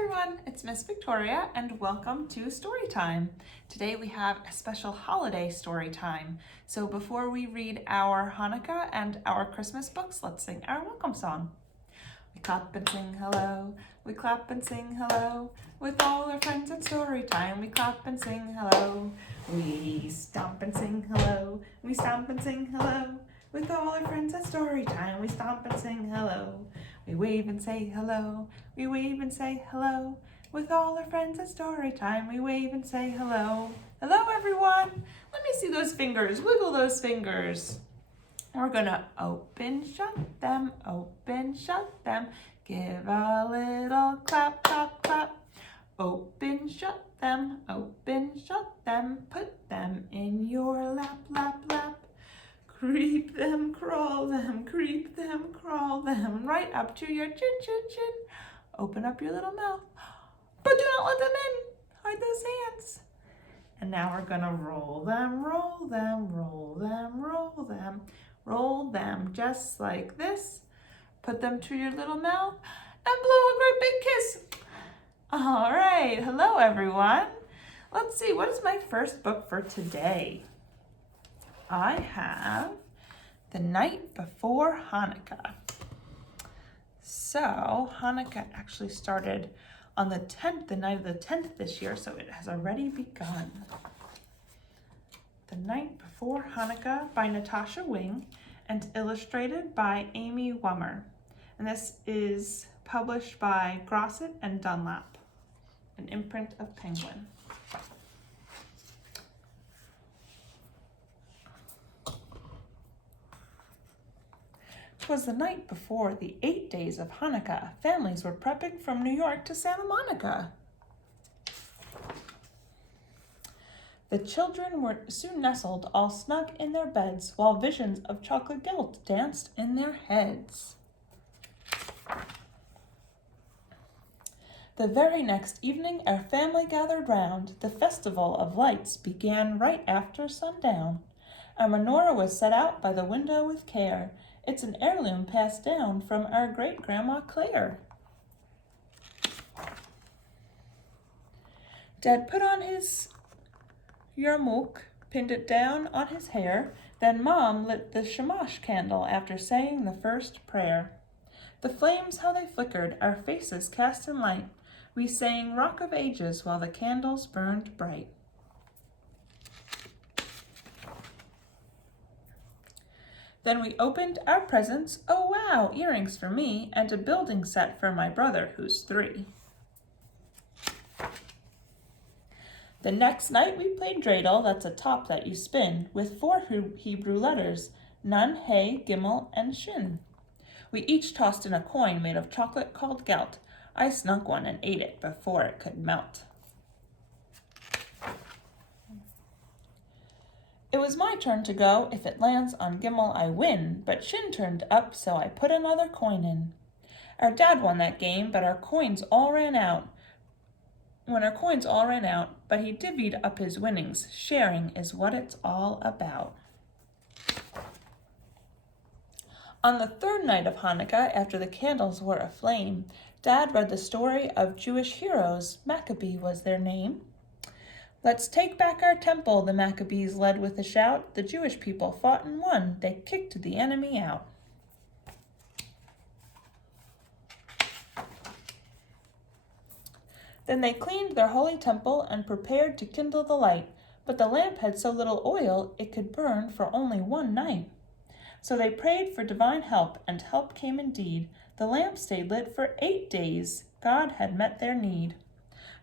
everyone, it's Miss Victoria and welcome to Storytime. Today we have a special holiday story time. So before we read our Hanukkah and our Christmas books, let's sing our welcome song. We clap and sing hello, we clap and sing hello, with all our friends at Storytime. We clap and sing hello, we stomp and sing hello, we stomp and sing hello, with all our friends at Storytime. We stomp and sing hello. We wave and say hello, we wave and say hello, with all our friends at Storytime. We wave and say hello. Hello everyone! Let me see those fingers, wiggle those fingers. We're gonna open, shut them, give a little clap, clap, clap. Open, shut them, put them in your lap, lap, lap. Creep them, crawl them, right up to your chin, chin, chin. Open up your little mouth, but do not let them in. Hide those hands. And now we're gonna roll them just like this. Put them to your little mouth and blow a great big kiss. All right, hello everyone. Let's see, what is my first book for today? I have The Night Before Hanukkah. So Hanukkah actually started on the 10th, the night of the 10th this year, so it has already begun. The Night Before Hanukkah by Natasha Wing and illustrated by Amy Wummer. And this is published by Grosset and Dunlap, an imprint of Penguin. 'Twas the night before the 8 days of Hanukkah. Families were prepping from New York to Santa Monica. The children were soon nestled all snug in their beds, while visions of chocolate guilt danced in their heads. The very next evening our family gathered round. The festival of lights began right after sundown. A menorah was set out by the window with care. It's an heirloom passed down from our great-grandma Claire. Dad put on his yarmulke, pinned it down on his hair, then Mom lit the shamash candle after saying the first prayer. The flames, how they flickered, our faces cast in light. We sang Rock of Ages while the candles burned bright. Then we opened our presents. Oh wow, earrings for me and a building set for my brother who's 3. The next night we played Dreidel, that's a top that you spin, with 4 Hebrew letters, Nun, Hey, Gimel, and Shin. We each tossed in a coin made of chocolate called gelt. I snuck one and ate it before it could melt. It was my turn to go. If it lands on Gimel, I win, but Shin turned up, so I put another coin in. Our dad won that game, but our coins all ran out. But he divvied up his winnings. Sharing is what it's all about. On the 3rd night of Hanukkah, after the candles were aflame, Dad read the story of Jewish heroes. Maccabee was their name. Let's take back our temple, the Maccabees led with a shout. The Jewish people fought and won. They kicked the enemy out. Then they cleaned their holy temple and prepared to kindle the light. But the lamp had so little oil it could burn for only 1 night. So they prayed for divine help, and help came indeed. The lamp stayed lit for 8 days. God had met their need.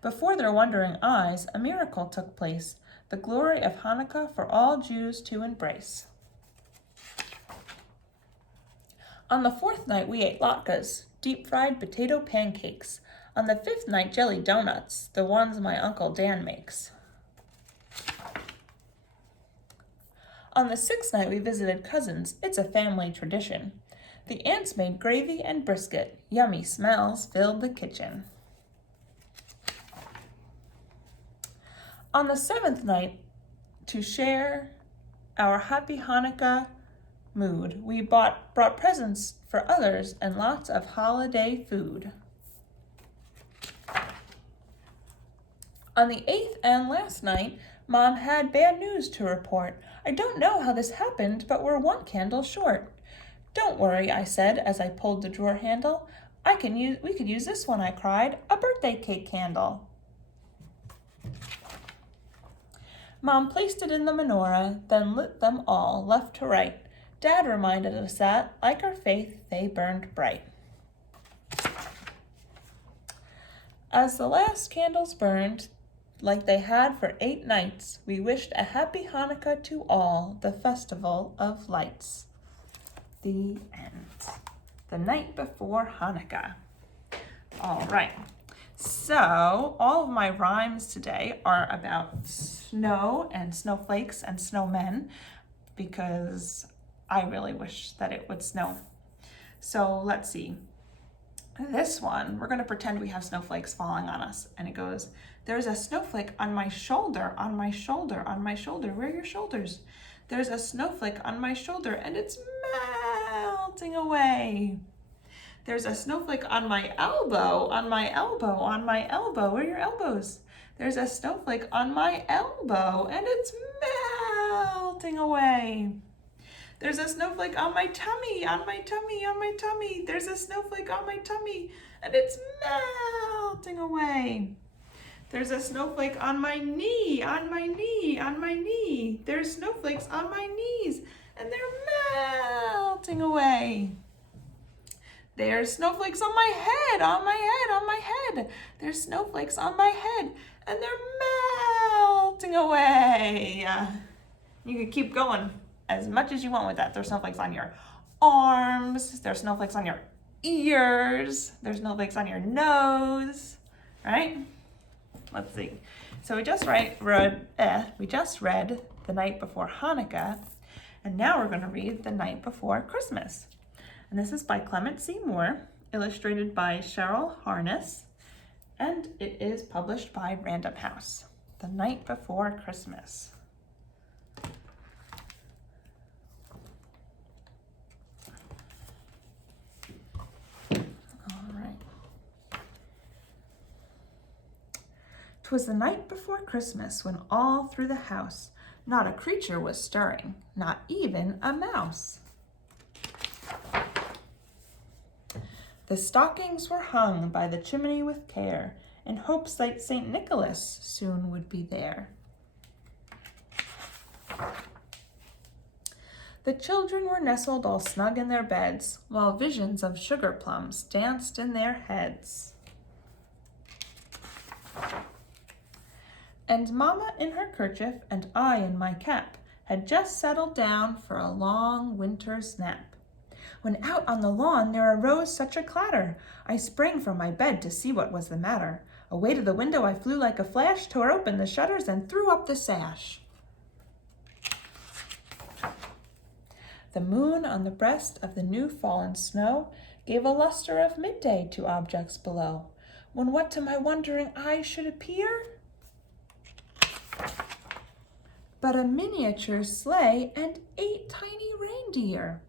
Before their wondering eyes, a miracle took place, the glory of Hanukkah for all Jews to embrace. On the 4th night, we ate latkes, deep-fried potato pancakes. On the 5th night, jelly donuts, the ones my Uncle Dan makes. On the 6th night, we visited cousins. It's a family tradition. The aunts made gravy and brisket. Yummy smells filled the kitchen. On the 7th night, to share our happy Hanukkah mood, we brought presents for others and lots of holiday food. On the 8th and last night, Mom had bad news to report. I don't know how this happened, but we're one candle short. Don't worry, I said as I pulled the drawer handle. We could use this one, I cried, a birthday cake candle. Mom placed it in the menorah, then lit them all, left to right. Dad reminded us that, like our faith, they burned bright. As the last candles burned, like they had for 8 nights, we wished a happy Hanukkah to all, the festival of lights. The end. The night before Hanukkah. All right. So all of my rhymes today are about snow and snowflakes and snowmen because I really wish that it would snow. So let's see. This one, we're going to pretend we have snowflakes falling on us. And it goes, there's a snowflake on my shoulder, on my shoulder, on my shoulder. Where are your shoulders? There's a snowflake on my shoulder and it's melting away. There's a snowflake on my elbow, on my elbow, on my elbow. Where are your elbows? There's a snowflake on my elbow and it's melting away. There's a snowflake on my tummy, on my tummy, on my tummy. There's a snowflake on my tummy and it's melting away. There's a snowflake on my knee, on my knee, on my knee. There's snowflakes on my knees and they're melting away. There's snowflakes on my head, on my head, on my head. There's snowflakes on my head and they're melting away. You can keep going as much as you want with that. There's snowflakes on your arms. There's snowflakes on your ears. There's snowflakes on your nose, right? Let's see. So we just read The Night Before Hanukkah, and now we're going to read The Night Before Christmas. And this is by Clement C. Moore, illustrated by Cheryl Harness, and it is published by Random House. The Night Before Christmas. All right. 'Twas the night before Christmas when all through the house not a creature was stirring, not even a mouse. The stockings were hung by the chimney with care, in hopes that St. Nicholas soon would be there. The children were nestled all snug in their beds, while visions of sugar plums danced in their heads. And Mamma in her kerchief and I in my cap had just settled down for a long winter's nap, when out on the lawn there arose such a clatter. I sprang from my bed to see what was the matter. Away to the window I flew like a flash, tore open the shutters and threw up the sash. The moon on the breast of the new fallen snow gave a luster of midday to objects below, when what to my wondering eyes should appear but a miniature sleigh and 8 tiny reindeer.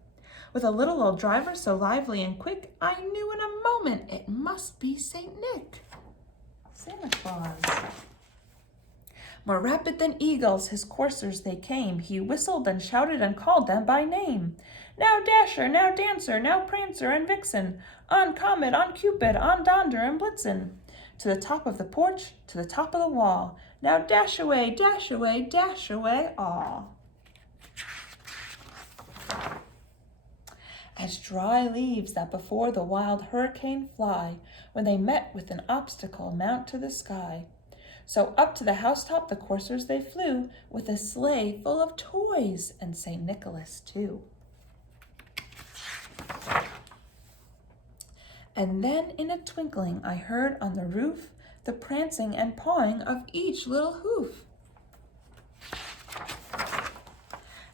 With a little old driver so lively and quick, I knew in a moment it must be St. Nick, Santa Claus. More rapid than eagles, his coursers they came. He whistled and shouted and called them by name. Now Dasher, now Dancer, now Prancer and Vixen, on Comet, on Cupid, on Donder and Blitzen. To the top of the porch, to the top of the wall. Now dash away, dash away, dash away all. As dry leaves that before the wild hurricane fly, when they met with an obstacle mount to the sky. So up to the housetop the coursers they flew, with a sleigh full of toys, and St. Nicholas too. And then in a twinkling I heard on the roof the prancing and pawing of each little hoof.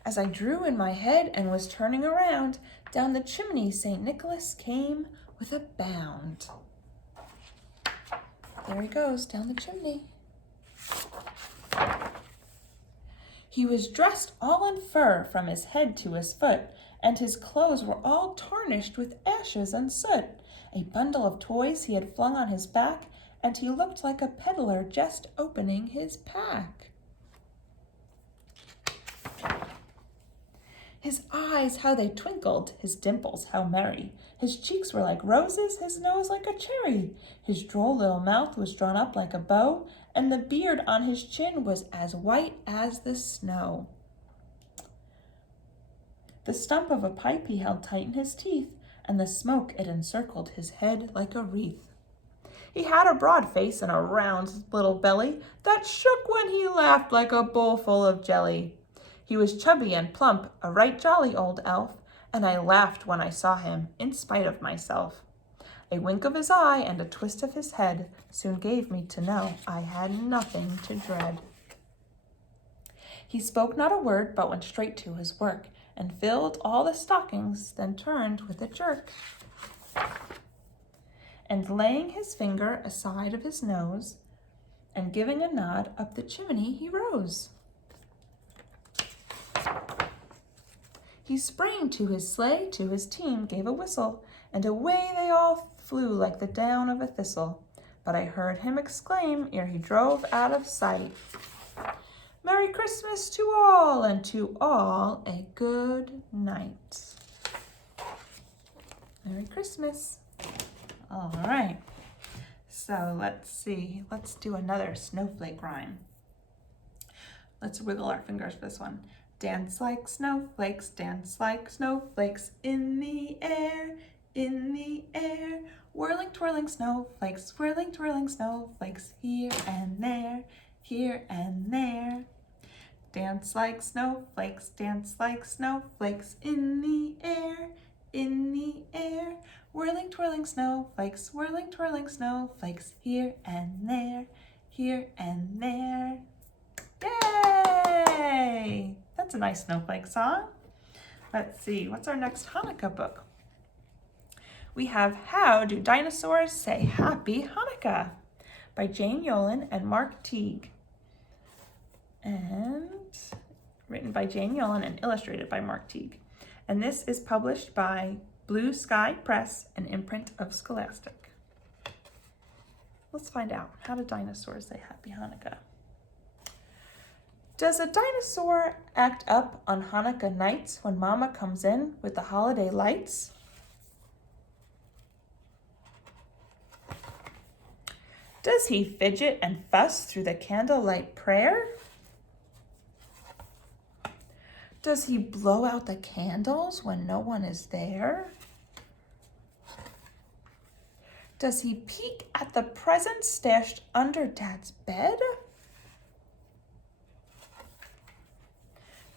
As I drew in my head and was turning around, down the chimney St. Nicholas came with a bound. There he goes, down the chimney. He was dressed all in fur from his head to his foot, and his clothes were all tarnished with ashes and soot. A bundle of toys he had flung on his back, and he looked like a peddler just opening his pack. His eyes, how they twinkled, his dimples, how merry. His cheeks were like roses, his nose like a cherry. His droll little mouth was drawn up like a bow, and the beard on his chin was as white as the snow. The stump of a pipe he held tight in his teeth, and the smoke it encircled his head like a wreath. He had a broad face and a round little belly that shook when he laughed like a bowl full of jelly. He was chubby and plump, a right jolly old elf, and I laughed when I saw him, in spite of myself. A wink of his eye and a twist of his head soon gave me to know I had nothing to dread. He spoke not a word, but went straight to his work, and filled all the stockings, then turned with a jerk. And laying his finger aside of his nose, and giving a nod, up the chimney he rose. He sprang to his sleigh, to his team gave a whistle, and away they all flew like the down of a thistle. But I heard him exclaim, ere he drove out of sight, "Merry Christmas to all, and to all a good night." Merry Christmas. All right, so let's see. Let's do another snowflake rhyme. Let's wiggle our fingers for this one. Dance like snowflakes, in the air, in the air. Whirling, twirling snowflakes, whirling, twirling snowflakes, here and there, here and there. Dance like snowflakes, in the air, in the air. Whirling, twirling snowflakes, here and there, here and there. Yay! That's a nice snowflake song. Let's see, what's our next Hanukkah book? We have How Do Dinosaurs Say Happy Hanukkah by Jane Yolen and Mark Teague. And written by Jane Yolen and illustrated by Mark Teague. And this is published by Blue Sky Press, an imprint of Scholastic. Let's find out. How do dinosaurs say Happy Hanukkah? Does a dinosaur act up on Hanukkah nights when Mama comes in with the holiday lights? Does he fidget and fuss through the candlelight prayer? Does he blow out the candles when no one is there? Does he peek at the presents stashed under Dad's bed?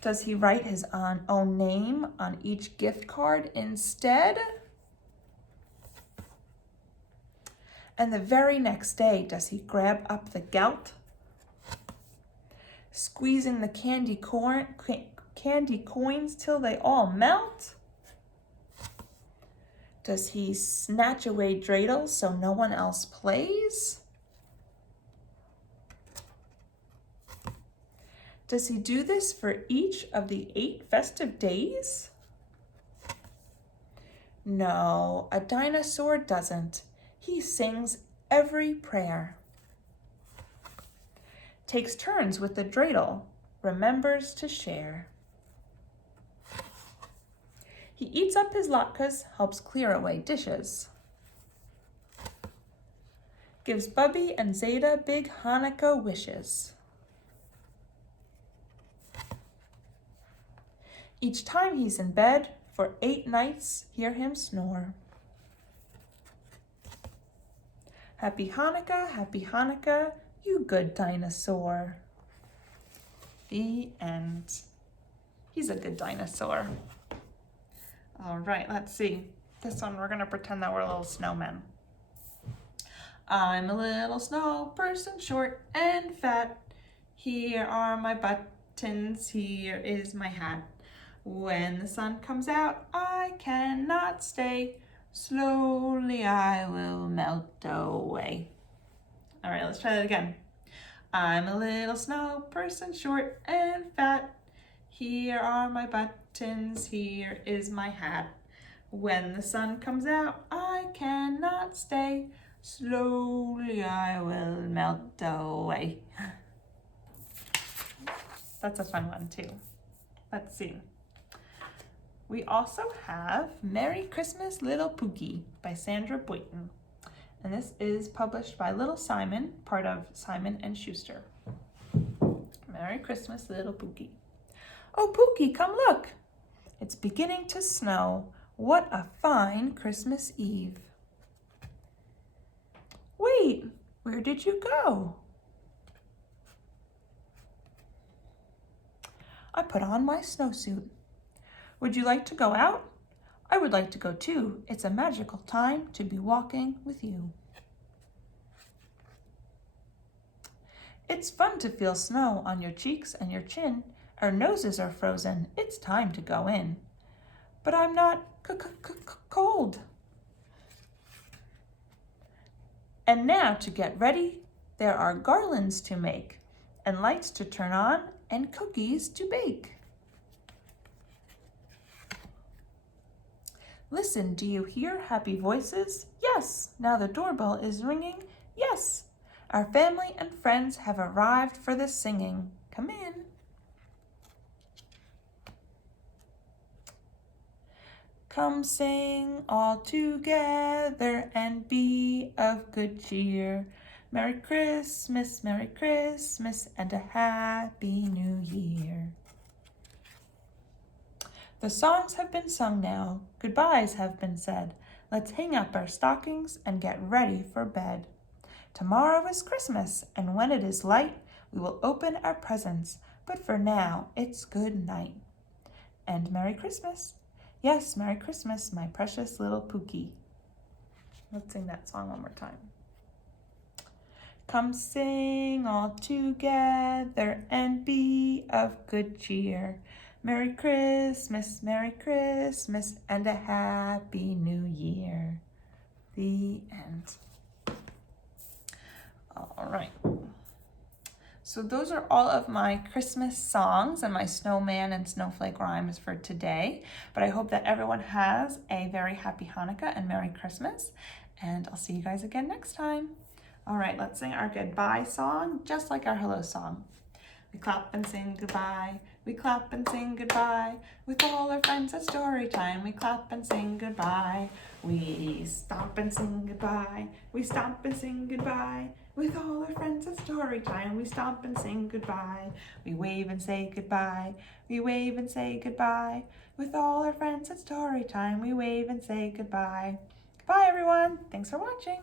Does he write his own name on each gift card instead? And the very next day, does he grab up the gelt, squeezing the candy coins till they all melt? Does he snatch away Dreidel so no one else plays? Does he do this for each of the 8 festive days? No, a dinosaur doesn't. He sings every prayer, takes turns with the dreidel, remembers to share. He eats up his latkes, helps clear away dishes, gives Bubby and Zeta big Hanukkah wishes. Each time he's in bed, for 8 nights, hear him snore. Happy Hanukkah, you good dinosaur. The end. He's a good dinosaur. All right, let's see. This one, we're gonna pretend that we're little snowmen. I'm a little snow person, short and fat. Here are my buttons, here is my hat. When the sun comes out, I cannot stay. Slowly I will melt away. All right, let's try that again. I'm a little snow person, short and fat. Here are my buttons, here is my hat. When the sun comes out, I cannot stay. Slowly I will melt away. That's a fun one too. Let's see. We also have Merry Christmas Little Pooky by Sandra Boyton. And this is published by Little Simon, part of Simon & Schuster. Merry Christmas Little Pooky. Oh, Pooky, come look. It's beginning to snow. What a fine Christmas Eve. Wait, where did you go? I put on my snowsuit. Would you like to go out? I would like to go too. It's a magical time to be walking with you. It's fun to feel snow on your cheeks and your chin. Our noses are frozen. It's time to go in. But I'm not cold. And now to get ready, there are garlands to make, and lights to turn on, and cookies to bake. Listen, do you hear happy voices? Yes, now the doorbell is ringing. Yes, our family and friends have arrived for the singing. Come in. Come sing all together and be of good cheer. Merry Christmas, and a Happy New Year. The songs have been sung now, goodbyes have been said. Let's hang up our stockings and get ready for bed. Tomorrow is Christmas, and when it is light, we will open our presents. But for now, it's good night. And Merry Christmas. Yes, Merry Christmas, my precious little Pooky. Let's sing that song one more time. Come sing all together and be of good cheer. Merry Christmas, and a Happy New Year. The end. All right. So those are all of my Christmas songs and my snowman and snowflake rhymes for today. But I hope that everyone has a very happy Hanukkah and Merry Christmas. And I'll see you guys again next time. All right, let's sing our goodbye song, just like our hello song. We clap and sing goodbye. We clap and sing goodbye. With all our friends at Storytime, we clap and sing goodbye. We stop and sing goodbye. We stop and sing goodbye. With all our friends at Storytime, we stop and sing goodbye. We wave and say goodbye. We wave and say goodbye. With all our friends at Storytime, we wave and say goodbye. Goodbye, everyone. Thanks for watching.